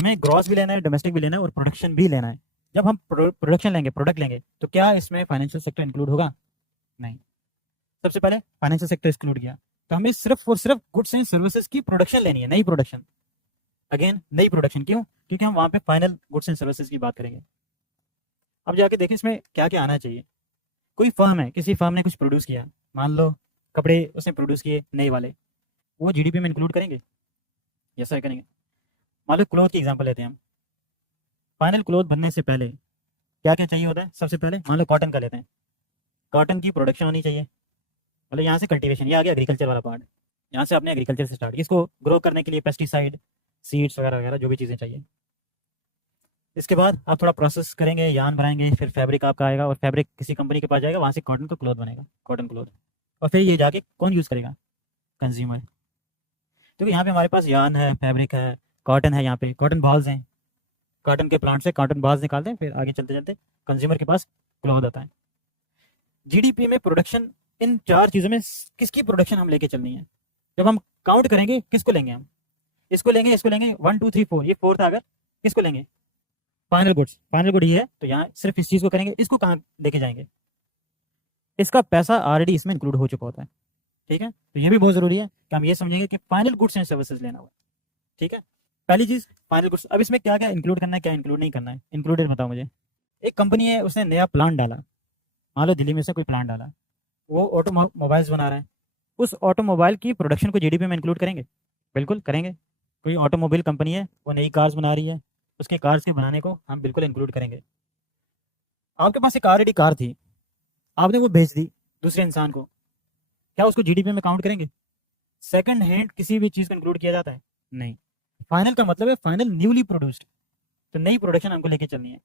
हमें ग्रॉस भी लेना है, डोमेस्टिक भी लेना है और प्रोडक्शन भी लेना है। जब हम प्रोडक्शन लेंगे, प्रोडक्ट लेंगे, तो क्या इसमें फाइनेंशियल सेक्टर इंक्लूड होगा? नहीं। सबसे पहले फाइनेंशियल सेक्टर एक्सक्लूड किया। तो हमें सिर्फ और सिर्फ गुड्स एंड सर्विसेज की प्रोडक्शन लेनी है, नई प्रोडक्शन। अगेन नई प्रोडक्शन, क्यों? क्योंकि हम वहां पे फाइनल गुड्स एंड सर्विसेज की बात करेंगे। अब जाके देखें इसमें क्या क्या आना चाहिए। कोई फर्म है, किसी फर्म ने कुछ प्रोड्यूस किया, मान लो कपड़े उसने प्रोड्यूस किए नए वाले, वो जीडीपी में इंक्लूड करेंगे? यस सर करेंगे। मान लो क्लोथ की एग्जांपल लेते हैं हम। फाइनल क्लोथ बनने से पहले क्या क्या चाहिए होता है? सबसे पहले मान लो कॉटन का लेते हैं, कॉटन की प्रोडक्शन होनी चाहिए। मतलब यहाँ से कल्टीवेशन, ये आ गया एग्रीकल्चर वाला पार्ट। यहाँ से आपने एग्रीकल्चर से स्टार्ट, इसको ग्रो करने के लिए पेस्टिसाइड, सीड्स वगैरह वगैरह जो भी चीज़ें चाहिए। इसके बाद आप थोड़ा प्रोसेस करेंगे, यान बनाएंगे, फिर फैब्रिक आपका आएगा और फैब्रिक किसी कंपनी के पास जाएगा, वहाँ से कॉटन का क्लॉथ बनेगा, कॉटन क्लॉथ। और फिर ये जाके कौन यूज़ करेगा? कंज्यूमर। क्योंकि यहाँ पे हमारे पास यान है, फैब्रिक है, कॉटन है, यहाँ पे कॉटन बॉल्स हैं, कॉटन के प्लांट से कॉटन बॉल्स निकालते हैं, फिर आगे चलते चलते कंज्यूमर के पास क्लॉथ आता है। जीडीपी में प्रोडक्शन, इन चार चीज़ों में किसकी प्रोडक्शन हम लेके चलनी है? जब हम काउंट करेंगे किसको लेंगे हम? इसको लेंगे, इसको लेंगे, 1 2 3 4, ये फोर्थ अगर किसको लेंगे? Final goods. फाइनल गुड ये है, तो यहाँ सिर्फ इस चीज़ को करेंगे, इसको कहाँ लेके जाएंगे? इसका पैसा ऑलरेडी इसमें इंक्लूड हो चुका होता है। ठीक है, तो ये भी बहुत ज़रूरी है कि हम ये समझेंगे कि फाइनल गुड्स एंड सर्विसेज लेना हुआ। ठीक है, पहली चीज़ फाइनल गुड्स। अब इसमें क्या क्या इंक्लूड करना है, क्या इंक्लूड नहीं करना है? इंक्लूडेड बताओ मुझे। एक कंपनी है, उसने नया प्लांट डाला, मान लो दिल्ली में से कोई प्लांट डाला, वो ऑटोमोबाइल्स बना रहा है। उस ऑटोमोबाइल की प्रोडक्शन को जीडीपी में इंक्लूड करेंगे? बिल्कुल करेंगे। कोई ऑटोमोबाइल कंपनी है, वो नई कार्स बना रही है, उसके कार्स के बनाने को हम बिल्कुल इंक्लूड करेंगे। आपके पास एक ऑलरेडी कार थी, आपने वो बेच दी दूसरे इंसान को, क्या उसको जीडीपी में काउंट करेंगे? सेकंड हैंड किसी भी चीज़ को इंक्लूड किया जाता है? नहीं। फाइनल का मतलब है फाइनल न्यूली प्रोड्यूस्ड। तो नई प्रोडक्शन हमको लेके चलनी है।